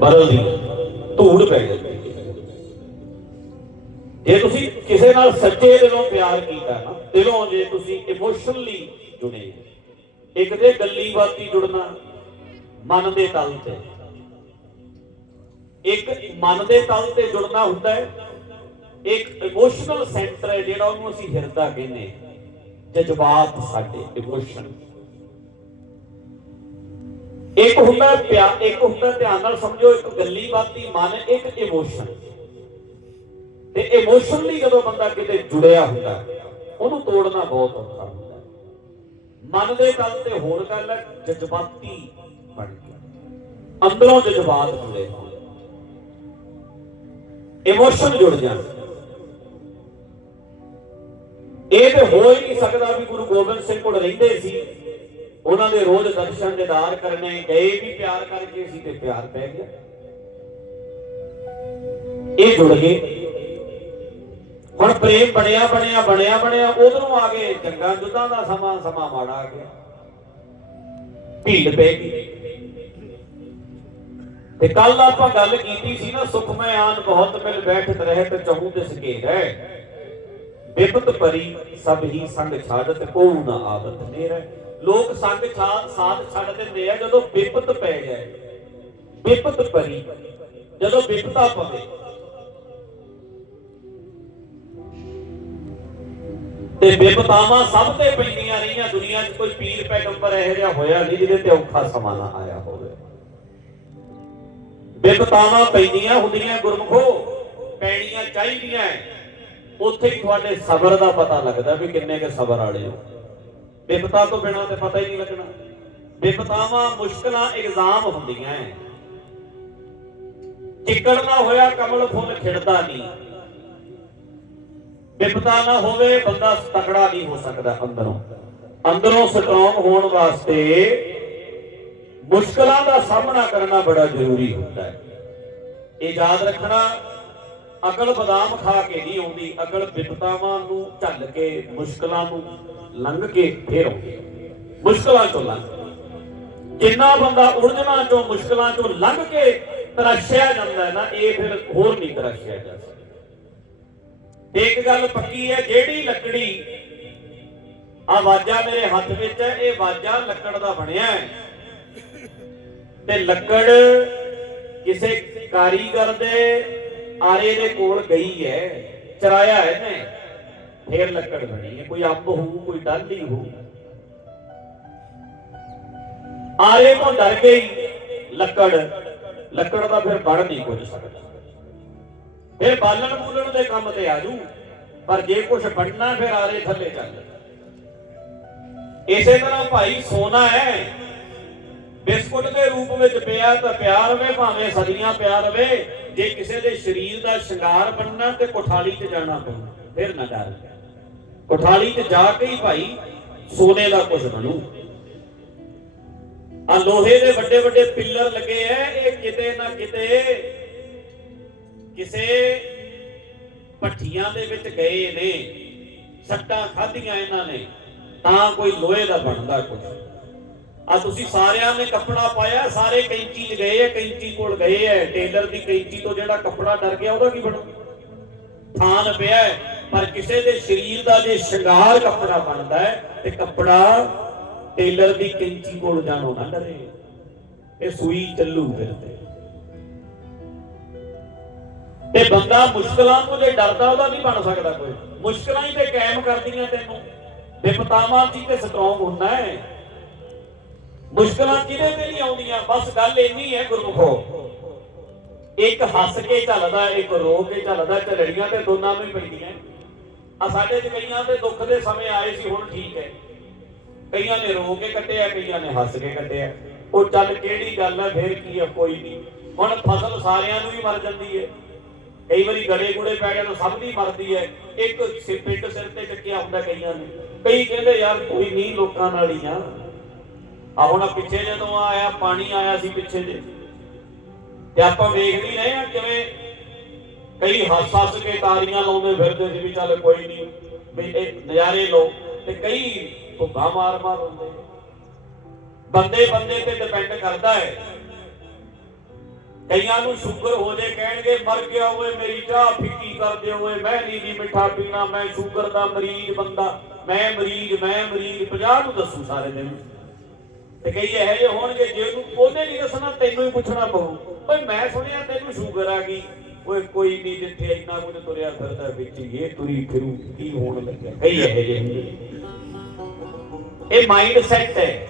ਬਦਲਦੀ ਧੂੜ ਪੈ ਜਾਂਦੀ ਜੇ ਤੁਸੀਂ ਕਿਸੇ ਨਾਲ ਸੱਚੇ ਦਿਲੋਂ ਪਿਆਰ ਕੀਤਾ ਨਾ, ਦਿਲੋਂ ਜੇ ਤੁਸੀਂ ਇਮੋਸ਼ਨਲੀ ਜੁੜੇ, ਇੱਕ ਤੇ ਗੱਲੀ ਬਾਤੀ ਜੁੜਨਾ ਮਨ ਦੇ ਤਲ ਤੇ। ਇੱਕ ਮਨ ਦੇ ਤਲ ਤੇ ਜੁੜਨਾ ਹੁੰਦਾ ਹੈ, ਇੱਕ ਇਮੋਸ਼ਨਲ ਸੈਂਟਰ ਹੈ ਜਿਹੜਾ ਉਹਨੂੰ ਅਸੀਂ ਹਿਰਦਾ ਕਹਿੰਦੇ ਜਜ਼ਬਾਤ ਸਾਡੇ ਇਮੋਸ਼ਨ ਇੱਕ ਹੁੰਦਾ ਪਿਆਰ, ਇੱਕ ਹੁੰਦਾ ਧਿਆਨ ਨਾਲ ਸਮਝੋ, ਇੱਕ ਗੱਲੀ ਬਾਤੀ ਮਨ, ਇੱਕ ਇਮੋਸ਼ਨ ਤੇ ਇਮੋਸ਼ਨਲੀ ਜਦੋਂ ਬੰਦਾ ਕਿਤੇ ਜੁੜਿਆ ਹੁੰਦਾ ਉਹਨੂੰ ਤੋੜਨਾ ਬਹੁਤ ਔਖਾ ਹੁੰਦਾ ਮਨ ਦੇ ਤਲ ਤੇ ਹੋਰ ਗੱਲ ਹੈ, ਜਜ਼ਬਾਤੀ ਬਣ ਗਿਆ। ਅੰਦਰੋਂ ਜਜ਼ਬਾਤ ਜੁੜੇ ਹੋਣ ਇਮੋਸ਼ਨ ਜੁੜ ਜਾਣ। ਇਹ ਤੇ ਹੋ ਹੀ ਨਹੀਂ ਸਕਦਾ ਵੀ ਗੁਰੂ ਗੋਬਿੰਦ ਸਿੰਘ ਕੋਲ ਰਹਿੰਦੇ ਸੀ। ਉਹਨਾਂ ਦੇ ਰੋਜ਼ ਦਰਸ਼ਨ ਦੇਦਾਰ ਕਰਨੇ, ਗਏ ਵੀ ਪਿਆਰ ਕਰਕੇ ਸੀ ਤੇ ਪਿਆਰ ਪੈ ਗਿਆ। ਇਹ ਜੁੜ ਗਏ। ਹੁਣ ਪ੍ਰੇਮ ਬਣਿਆ ਬਣਿਆ ਬਣਿਆ ਬਣਿਆ, ਉਧਰੋਂ ਆ ਗਏ, ਜੰਗਾਂ ਜੁੱਦਾਂ ਦਾ ਸਮਾਂ ਸਮਾਂ ਮਾੜਾ ਆ ਗਿਆ। ਭੀੜ ਪੈ ਗਈ। ਤੇ ਕੱਲ ਆਪਾਂ ਗੱਲ ਕੀਤੀ ਸੀ ਨਾ ਸੁਖਮੈ ਆਨ ਬਹੁਤ ਮਿਲ ਬੈਠਤ ਰਹਿਤ ਚਹੂ ਤਿਸ ਕੇ ਹੈ ਬਿਪਤ ਪਰੀ ਸਭ ਹੀ ਸੰਗ ਛਾੜਤ ਕੋ ਨਾ ਆਵਤ ਨੇਰ। ਲੋਕ ਸੰਗ ਛਾੜ ਸਾਥ ਛੱਡ ਦਿੰਦੇ ਆ ਜਦੋਂ ਬਿਪਤ ਪੈ ਜਾਏ। ਬਿਪਤ ਪਰੀ, ਜਦੋਂ ਬਿਪਤਾ ਪਵੇ। ਤੇ ਬਿਪਤਾਵਾਂ ਸਭ ਤੇ ਪੈਂਦੀਆਂ ਰਹੀਆਂ, ਦੁਨੀਆ 'ਚ ਕੋਈ ਪੀਰ ਪੈਗੰਬਰ ਇਹੋ ਜਿਹਾ ਹੋਇਆ ਨਹੀਂ ਜਿਹਦੇ ਤੇ ਔਖਾ ਸਮਾਂ ਨਾ ਆਇਆ ਹੋਵੇ। ਬਿਪਤਾਵਾਂ ਪੈਂਦੀਆਂ ਹੁੰਦੀਆਂ ਗੁਰਮਖੋ, ਪੈਣੀਆਂ ਚਾਹੀਦੀਆਂ। ਉੱਥੇ ਹੀ ਤੁਹਾਡੇ ਸਬਰ ਦਾ ਪਤਾ ਲੱਗਦਾ ਵੀ ਕਿੰਨੇ ਕੇ ਸਬਰ ਵਾਲੇ ਹੋ। ਬਿਪਤਾ ਤੋਂ ਬਿਨਾਂ ਤੇ ਪਤਾ ਹੀ ਨਹੀਂ ਲੱਗਣਾ। ਬਿਪਤਾਵਾਂ, ਮੁਸ਼ਕਲਾਂ, ਇਗਜ਼ਾਮ ਹੁੰਦੀਆਂ ਐ। ਚਿੱਕੜ ਨਾ ਹੋਇਆ ਕਮਲ ਫੁੱਲ ਖਿੜਦਾ ਨਹੀਂ। ਬਿਪਤਾ ਨਾ ਹੋਵੇ ਬੰਦਾ ਤਕੜਾ ਨਹੀਂ ਹੋ ਸਕਦਾ ਅੰਦਰੋਂ। ਅੰਦਰੋਂ ਸਟਰੋਂਗ ਹੋਣ ਵਾਸਤੇ ਮੁਸ਼ਕਲਾਂ ਦਾ ਸਾਹਮਣਾ ਕਰਨਾ ਬੜਾ ਜ਼ਰੂਰੀ ਹੁੰਦਾ ਹੈ ਇਹ ਯਾਦ ਰੱਖਣਾ ਅਕਲ ਬਦਾਮ ਖਾ ਕੇ ਨਹੀਂ ਆਉਂਦੀ, ਅਕਲ ਵਿਪਤਾਵਾਂ ਨੂੰ ਝੱਲ ਕੇ, ਮੁਸ਼ਕਲਾਂ ਨੂੰ ਲੰਘ ਕੇ ਫੇਰ ਆਉਂਦੀ ਮੁਸ਼ਕਲਾਂ ਤੋਂ ਲੰਘ। ਜਿੰਨਾ ਬੰਦਾ ਉਲਝਣਾਂ ਚੋਂ, ਮੁਸ਼ਕਲਾਂ ਚੋਂ ਲੰਘ ਕੇ ਤਰਾਸ਼ਿਆ ਜਾਂਦਾ ਹੈ ਨਾ, ਇਹ ਫਿਰ ਹੋਰ ਨਹੀਂ ਤਰਾਸ਼ਿਆ ਜਾ ਸਕਦਾ। ਇੱਕ ਗੱਲ ਪੱਕੀ ਹੈ, ਜਿਹੜੀ ਲੱਕੜੀ ਆ ਵਾਜਾ ਮੇਰੇ ਹੱਥ ਵਿੱਚ ਹੈ, ਇਹ ਵਾਜਾ ਲੱਕੜ ਦਾ ਬਣਿਆ ਹੈ। ਤੇ ਲੱਕੜ ਕਿਸੇ ਕਾਰੀਗਰ ਦੇ ਆਰੇ ਦੇ ਕੋਲ ਗਈ ਹੈ, ਚਰਾਇਆ ਹੈ ਨੇ ਫੇਰ ਲੱਕੜ ਬਣੀ ਹੈ, ਕੋਈ ਅੰਬ ਹੋਊ, ਕੋਈ ਡਾਲੀ ਹੋਊ। ਆਰੇ ਤੋਂ ਡਰ ਗਈ ਲੱਕੜ। ਲੱਕੜ ਦਾ ਫਿਰ ਬਣ ਨਹੀਂ ਕੁਝ ਸਕਦਾ। ਫਿਰ ਬਾਲਣ ਬੂਲਣ ਦੇ ਕੰਮ ਤੇ ਆ ਜੂ ਪਰ ਜੇ ਕੁਝ ਬਣਨਾ, ਫਿਰ ਆਰੇ ਥੱਲੇ ਚੱਲ। ਇਸੇ ਤਰ੍ਹਾਂ ਭਾਈ ਸੋਨਾ ਹੈ। ਬਿਸਕੁਟ ਦੇ ਰੂਪ ਵਿੱਚ ਪਿਆ ਤਾਂ ਪਿਆਰ ਵੇ ਭਾਵੇਂ ਸਦੀਆਂ ਪਿਆਰ ਰਵੇ। ਜੇ ਕਿਸੇ ਦੇ ਸਰੀਰ ਦਾ ਸ਼ਿੰਗਾਰ ਬਣਨਾ ਤੇ ਕੋਠਾਲੀ 'ਚ ਜਾਣਾ ਪਊ ਫਿਰ ਨਾ ਡਰ। ਕੋਠਾਲੀ 'ਚ ਜਾ ਕੇ ਹੀ ਭਾਈ ਸੋਨੇ ਦਾ ਕੁਝ ਬਣੂ। ਆ ਲੋਹੇ ਦੇ ਵੱਡੇ ਵੱਡੇ ਪਿੱਲਰ ਲੱਗੇ ਐ, ਇਹ ਕਿਤੇ ਨਾ ਕਿਤੇ ਕਿਸੇ ਭੱਠੀਆਂ ਦੇ ਵਿੱਚ ਗਏ ਨੇ, ਸੱਟਾਂ ਖਾਧੀਆਂ ਇਹਨਾਂ ਨੇ, ਤਾਂ ਕੋਈ ਲੋਹੇ ਦਾ ਬਣਦਾ ਕੁਝ। ਆ ਤੁਸੀਂ ਸਾਰਿਆਂ ਨੇ ਕੱਪੜਾ ਪਾਇਆ, ਸਾਰੇ ਕੈਂਚੀ 'ਚ ਗਏ ਆ, ਕੈਂਚੀ ਕੋਲ ਗਏ ਆ। ਟੇਲਰ ਦੀ ਕੈਂਚੀ ਤੋਂ ਜਿਹੜਾ ਕੱਪੜਾ ਡਰ ਗਿਆ, ਉਹਦਾ ਕੀ ਬਣੂ? ਥਾਨ ਪਿਆ ਪਰ ਕਿਸੇ ਦੇ ਸਰੀਰ ਦਾ ਜੇ ਸ਼ਿੰਗਾਰ ਕੱਪੜਾ ਬਣਦਾ ਹੈ, ਤੇ ਕੱਪੜਾ ਟੇਲਰ ਦੀ ਕੈਂਚੀ ਕੋਲ ਜਾਣੋ ਨਾ ਡਰੇ। ਇਹ ਸੂਈ ਚੱਲੂ ਫਿਰਦੇ। ਤੇ ਬੰਦਾ ਮੁਸ਼ਕਲਾਂ ਤੋਂ ਜੇ ਡਰਦਾ, ਉਹਦਾ ਨਹੀਂ ਬਣ ਸਕਦਾ ਕੋਈ। ਮੁਸ਼ਕਲਾਂ ਹੀ ਤੇ ਕਾਇਮ ਕਰਦੀਆਂ ਤੈਨੂੰ। ਵਿਪਤਾਵਾਂ ਦੀ ਤੇ ਸਟਰੋਂਗ ਹੁੰਦਾ ਹੈ। ਮੁਸ਼ਕਲਾਂ ਕਿਹਦੇ ਤੇ ਨਹੀਂ ਆਉਂਦੀਆਂ, ਬਸ ਗੱਲ ਇੰਨੀ ਹੈ ਗੁਰਮੁਖੋ। ਇੱਕ ਹੱਸ ਕੇ ਚੱਲਦਾ ਇੱਕ ਰੋ ਕੇ ਚੱਲਦਾ ਝਲੜੀਆਂ ਤੇ ਦੋਨਾਂ ਨੂੰ ਹੀ ਪੈਂਦੀਆਂ। ਆ ਸਾਡੇ ਚ ਕਈਆਂ ਦੇ ਦੁੱਖ ਦੇ ਸਮੇਂ ਆਏ ਸੀ, ਹੁਣ ਠੀਕ ਹੈ। ਕਈਆਂ ਨੇ ਰੋ ਕੇ ਕੱਟਿਆ, ਕਈਆਂ ਨੇ ਹੱਸ ਕੇ ਕੱਟਿਆ। ਉਹ ਚੱਲ ਕਿਹੜੀ ਗੱਲ ਹੈ ਫੇਰ ਕੀ ਹੈ ਕੋਈ ਨਹੀਂ। ਹੁਣ ਫਸਲ ਸਾਰਿਆਂ ਨੂੰ ਹੀ ਮਰ ਜਾਂਦੀ ਹੈ। ਕਈ ਵਾਰੀ ਗੜੇ ਗੁੜੇ ਪੈ ਗਏ ਤਾਂ ਸਭ ਦੀ ਮਰਦੀ ਹੈ। ਇੱਕ ਪਿੰਡ ਸਿਰ ਤੇ ਚੱਕਿਆ ਹੁੰਦਾ ਕਈਆਂ ਨੇ। ਕਈ ਕਹਿੰਦੇ, ਯਾਰ ਕੋਈ ਨਹੀਂ, ਲੋਕਾਂ ਨਾਲ ਹੀ ਆ। ਆ ਹੁਣ ਪਿੱਛੇ ਜਦੋਂ ਆਇਆ, ਪਾਣੀ ਆਇਆ ਸੀ ਪਿੱਛੇ ਜੇ। ਤੇ ਆਪਾਂ ਵੇਖਦੇ ਰਹੇ ਆ ਕਿਵੇਂ ਕਈ ਹੱਸ ਹੱਸ ਕੇ ਤਾਰੀਆਂ ਲਾਉਂਦੇ ਫਿਰਦੇ ਸੀ ਵੀ ਚੱਲ ਕੋਈ ਨਹੀਂ ਵੀ ਇਹ ਨਜ਼ਾਰੇ ਲਓ। ਤੇ ਕਈ ਭੁੱਖਾ ਮਾਰ ਮਾਰ ਹੁੰਦੇ। ਬੰਦੇ ਬੰਦੇ ਤੇ ਡਿਪੈਂਡ ਕਰਦਾ ਹੈ। ਕਈਆਂ ਨੂੰ ਸ਼ੂਗਰ ਹੋ ਜੇ ਕਹਿਣਗੇ, ਮਰ ਗਿਆ ਓਏ ਮੇਰੀ ਚਾਹ, ਫਿੱਕੀ ਕਰਦੇ ਹੋਏ ਮੈਂ ਨਹੀਂ ਜੀ ਮਿੱਠਾ ਪੀਣਾ, ਮੈਂ ਸ਼ੂਗਰ ਦਾ ਮਰੀਜ਼ ਬੰਦਾ, ਮੈਂ ਮਰੀਜ਼ ਮੈਂ ਮਰੀਜ਼। 50 ਨੂੰ ਦੱਸੂ ਸਾਰੇ ਦਿਨ। ਤੇ ਕਈ ਇਹੋ ਜਿਹੇ ਹੋਣਗੇ ਜੇ ਤੂੰ ਉਹਨੇ ਨਹੀਂ ਦੱਸਣਾ, ਤੈਨੂੰ ਹੀ ਪੁੱਛਣਾ ਪਊ। ਓਏ ਮੈਂ ਸੁਣਿਆ ਤੈਨੂੰ ਸ਼ੂਗਰ ਆ ਗਈ। ਓਏ ਕੋਈ ਨਹੀਂ ਜਿੱਥੇ ਇੰਨਾ ਕੁਝ ਤੁਰਿਆ ਫਿਰਦਾ ਵਿੱਚ ਇਹ ਤੁਰੀ ਫਿਰੂ, ਕੀ ਹੋਣ ਲੱਗਿਆ? ਕਈ ਇਹੋ ਜਿਹੇ ਹੁੰਦੇ ਇਹ ਮਾਈਂਡ ਸੈਟ ਹੈ।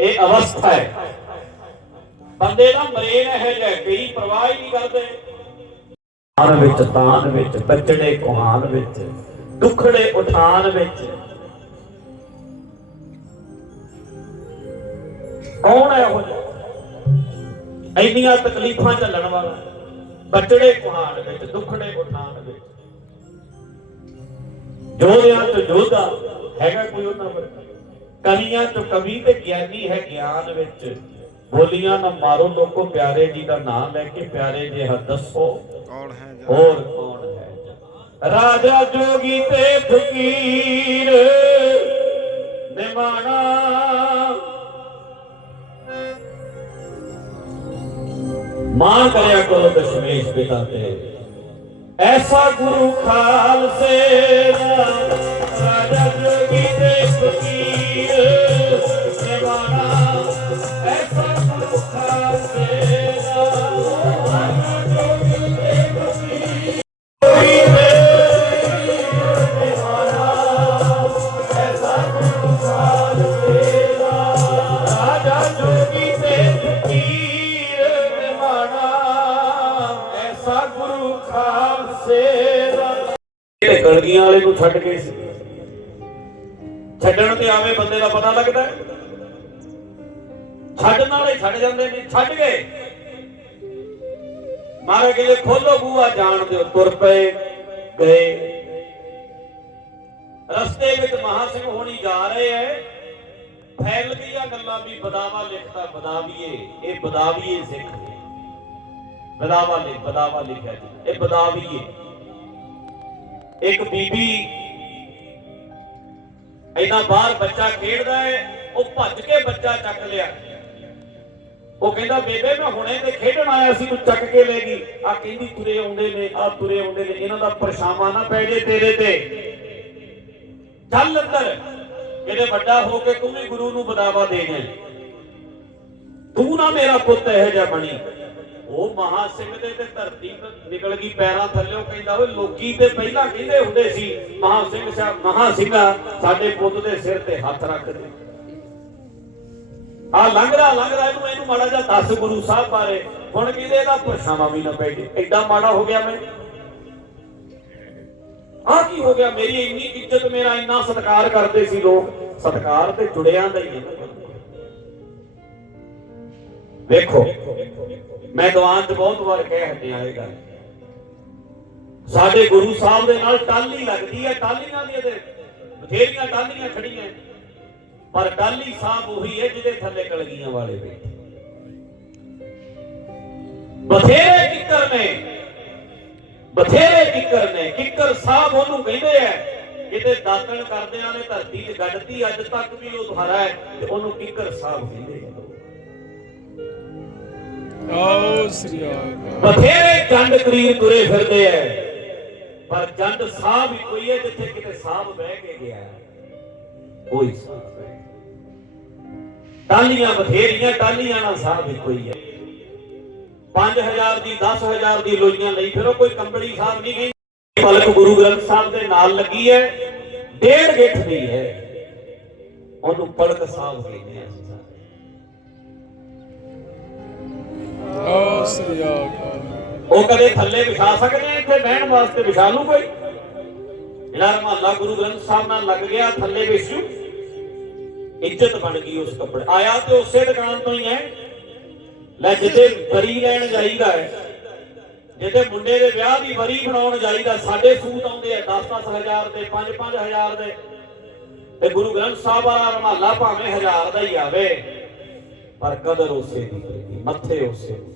ਇਹ ਅਵਸਥਾ ਹੈ। ਬੰਦੇ ਦਾ ਬ੍ਰੇਨ ਹੈ ਜਿਹਾ ਕਈ ਪਰਵਾਹ ਹੀ ਨਹੀਂ ਕਰਦੇ। ਆਨ ਵਿੱਚ, ਤਾਨ ਵਿੱਚ, ਬੱਚੜੇ ਕੁਹਾਨ ਵਿੱਚ, ਦੁਖੜੇ ਉਠਾਨ ਵਿੱਚ। ਕੌਣ ਹੈ ਉਹ? ਇੰਨੀਆਂ ਤਕਲੀਫਾਂ ਝੱਲਣ ਵਾਲਾ ਬੱਚੜੇ ਕੁਹਾਨ ਵਿੱਚ ਦੁਖੜੇ ਉਠਾਨ ਵਿੱਚ। ਜੋਧਿਆਂ ਤੋਂ ਜੋਧਾ ਹੈਗਾ ਕੋਈ ਉਹਨਾਂ ਵਰਗਾ? ਕਵੀਆਂ ਤੋਂ ਕਵੀ ਤੇ ਗਿਆਨੀ ਹੈ ਗਿਆਨ ਵਿੱਚ। ਬੋਲੀਆਂ ਨਾ ਮਾਰੋ ਲੋਕੋ ਪਿਆਰੇ ਜੀ ਦਾ ਨਾਮ ਲੈ ਕੇ ਪਿਆਰੇ ਜੇ ਹੱਥ ਦੱਸੋ। ਕੌਣ ਹੈ? ਹੋਰ ਕੌਣ ਹੈ ਰਾਜਾ ਜੋਗੀ ਤੇ ਫਕੀਰ ਨਿਮਾਣਾ ਮਾਨ ਕਰਿਆ ਕਰੋ ਦਸ਼ਮੇਸ਼ ਪਿਤਾ ਤੇ। ਐਸਾ ਗੁਰੂ ਖਾਲਸੇ ਦਾ ਗਲਗੀਆਂ ਵਾਲੇ ਨੂੰ ਛੱਡ ਗਏ ਛੱਡਣ ਤੇ ਆਵੇਂ ਬੰਦੇ ਦਾ ਪਤਾ ਲੱਗਦਾ ਛੱਡਣ ਵਾਲੇ ਛੱਡ ਜਾਂਦੇ ਨੇ, ਛੱਡ ਗਏ। ਮਾਰੇ ਕਹਿੰਦੇ ਖੋਲੋ ਬੂਆ ਜਾਣ ਦਿਓ, ਤੁਰ ਪਏ, ਗਏ। ਰਸਤੇ ਵਿੱਚ ਮਹਾ ਸਿੰਘ ਹੋਣੀ ਜਾ ਰਹੇ ਐ ਫੈਲ ਗਈਆਂ ਗੱਲਾਂ ਵੀ ਬਦਾਵਾ ਲਿਖਦਾ ਬਦਾਵੀਏ ਇਹ ਬਦਾਵੀਏ ਸਿੱਖ। ਬਦਾਵਾ ਲਿਖ ਬਦਾਵਾ ਲਿਖਿਆ ਜੀ। ਇਹ ਬਦਾਵੀਏ ਇੱਕ ਬੀਬੀ ਇਹਨਾਂ ਬਾਹਰ ਬੱਚਾ ਖੇਡਦਾ ਹੈ, ਉਹ ਭੱਜ ਕੇ ਬੱਚਾ ਚੱਕ ਲਿਆ। ਉਹ ਕਹਿੰਦਾ, ਬੇਬੇ, ਮੈਂ ਹੁਣੇ ਤੇ ਖੇਡਣ ਆਇਆ ਸੀ, ਤੂੰ ਚੱਕ ਕੇ ਲੈ ਗਈ। ਆ ਕਹਿੰਦੀ, ਤੁਰੇ ਆਉਂਦੇ ਨੇ ਆ ਤੁਰੇ ਆਉਂਦੇ ਨੇ, ਇਹਨਾਂ ਦਾ ਪਰਛਾਵਾਂ ਨਾ ਪੈ ਜੇ ਤੇਰੇ ਤੇ। ਚੱਲ ਅੰਦਰ। ਮੇਰੇ ਵੱਡਾ ਹੋ ਕੇ ਤੂੰ ਵੀ ਗੁਰੂ ਨੂੰ ਬਦਾਵਾ ਦੇ ਜਾਏ ਤੂੰ ਨਾ ਮੇਰਾ ਪੁੱਤ ਇਹੋ ਜਿਹਾ ਬਣੀ। ਉਹ ਮਹਾ ਸਿੰਘ ਦੇ ਤੇ ਧਰਤੀ ਨਿਕਲ ਗਈ, ਪੈਰਾਂ ਥੱਲੇ ਕਹਿੰਦਾ, ਓਏ, ਲੋਕੀ ਤੇ ਪਹਿਲਾਂ ਕਹਿੰਦੇ ਹੁੰਦੇ ਸੀ ਮਹਾ ਸਿੰਘ ਸਾਹਿਬ ਮਹਾ ਸਿੰਘਾ ਸਾਡੇ ਪੁੱਤ ਦੇ ਸਿਰ ਤੇ ਹੱਥ ਰੱਖ ਦੇ। ਆ ਲੰਘਦਾ ਲੰਘਦਾ, ਇਹਨੂੰ ਇਹਨੂੰ ਮਾੜਾ ਜਿਹਾ ਦੱਸ ਗੁਰੂ ਸਾਹਿਬ ਬਾਰੇ। ਹੁਣ ਕਹਿੰਦੇ ਇਹਦਾ ਪਰਛਾਵਾਂ ਵੀ ਨਾ ਪੈ ਜੇ ਐਡਾ ਮਾੜਾ ਹੋ ਗਿਆ ਮੈਂ। ਆ ਕੀ ਹੋ ਗਿਆ? ਮੇਰੀ ਇੰਨੀ ਇੱਜ਼ਤ, ਮੇਰਾ ਇੰਨਾ ਸਤਿਕਾਰ ਕਰਦੇ ਸੀ ਲੋਕ। ਸਤਿਕਾਰ ਤੇ ਜੁੜਿਆਂ ਦਾ ਹੀ ਹੈ ਵੇਖੋ ਮੈਂ ਦੀਵਾਨ 'ਚ ਬਹੁਤ ਵਾਰ ਕਹਿ ਹਟਿਆ ਇਹ ਗੱਲ। ਸਾਡੇ ਗੁਰੂ ਸਾਹਿਬ ਦੇ ਨਾਲ ਟਾਲੀ ਲੱਗਦੀ ਹੈ ਟਾਲੀਆਂ ਦੀਆਂ ਤੇ ਬਥੇਰੀਆਂ ਟਾਲੀਆਂ ਖੜੀਆਂ। ਪਰ ਟਾਲੀ ਸਾਹਿਬ ਉਹੀ ਹੈ ਜਿਹਦੇ ਥੱਲੇ ਕਲਗੀਆਂ ਵਾਲੇ ਬੈਠੇ। ਬਥੇਰੇ ਕਿੱਕਰ ਨੇ, ਬਥੇਰੇ ਕਿੱਕਰ ਨੇ। ਕਿੱਕਰ ਸਾਹਿਬ ਉਹਨੂੰ ਕਹਿੰਦੇ ਆ ਕਿਤੇ ਦਾਤਣ ਕਰਦਿਆਂ ਨੇ ਧਰਤੀ 'ਚ ਗੱਡਤੀ, ਅੱਜ ਤੱਕ ਵੀ ਉਹ ਦੁਹਾਰਾ ਹੈ, ਤੇ ਉਹਨੂੰ ਕਿੱਕਰ ਸਾਹਿਬ ਕਹਿੰਦੇ ਆਓ ਸ੍ਰੀ ਅਕਾਲ। ਬਥੇਰੇ ਜੰਡ ਕਰੀਰ ਤੁਰੇ ਫਿਰਦੇ ਐ। ਪਰ ਜੰਡ ਸਾਹਿਬ ਹੀ ਕੋਈ ਹੈ ਜਿੱਥੇ ਕਿਤੇ ਸਾਹਿਬ ਬਹਿ ਕੇ ਗਿਆ। ਕੋਈ ਟਾਲੀਆਂ ਬਥੇਰੀਆਂ ਟਾਲੀਆਂ ਨਾਲ ਸਾਹਿਬ ਹੀ ਕੋਈ ਹੈ 5000 ਦੀ 10000 ਦੀ ਲੋਈਆਂ ਲਈ ਫਿਰੋ, ਕੋਈ ਕੰਬੜੀ ਸਾਹਿਬ ਨਹੀਂ ਗਈ। ਪਲਕ ਗੁਰੂ ਗ੍ਰੰਥ ਸਾਹਿਬ ਦੇ ਨਾਲ ਲੱਗੀ ਹੈ ਡੇਢ ਗਿੱਠ ਦੀ ਹੈ ਉਹਨੂੰ ਪਲਕ ਸਾਹਿਬ ਕਹਿੰਦੇ ਆ ਉਹ ਕਦੇ ਥੱਲੇ ਵਿਛਾ ਸਕਦੇ ਇੱਥੇ ਬਹਿਣ ਵਾਸਤੇ ਵਿਛਾ ਲੂ ਕੋਈ। ਜਿਹੜਾ ਮਹੱਲਾ ਗੁਰੂ ਗ੍ਰੰਥ ਸਾਹਿਬ ਨਾਲ ਲੱਗ ਗਿਆ, ਥੱਲੇ ਵਿਛੂ ਇੱਜ਼ਤ ਬਣ ਗਈ ਉਸ ਕੱਪੜੇ। ਆਇਆ ਤੇ ਉਸੇ ਦੁਕਾਨ ਤੋਂ ਹੀ ਹੈ। ਲੈ ਜਿੱਦੇ ਵਰੀ ਲੈਣ ਜਾਈਦਾ ਹੈ ਜਿਹਦੇ ਮੁੰਡੇ ਦੇ ਵਿਆਹ ਦੀ ਵਰੀ ਬਣਾਉਣ ਜਾਈਦਾ, ਸਾਡੇ ਸੂਤ ਆਉਂਦੇ ਆ 10-10 ਹਜ਼ਾਰ ਦੇ 5-5 ਹਜ਼ਾਰ ਦੇ। ਤੇ ਗੁਰੂ ਗ੍ਰੰਥ ਸਾਹਿਬ ਵਾਲਾ ਮਹੱਲਾ ਭਾਵੇਂ ਹਜ਼ਾਰ ਦਾ ਹੀ ਆਵੇ, ਪਰ ਕਦਰ ਉਸੇ ਦੀ ਮੱਥੇ ਉਸੇ ਦੀ।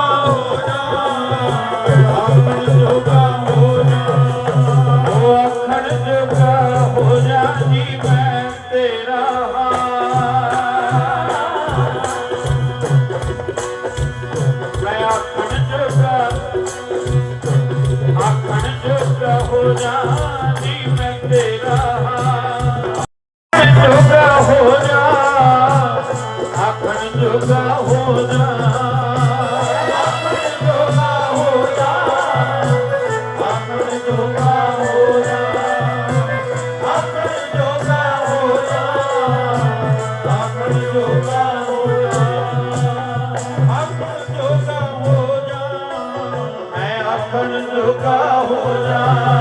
ਨੀ ਮੈਂ ਤੇਰਾ ਜੋਗਾ ਹੋ ਜਾ।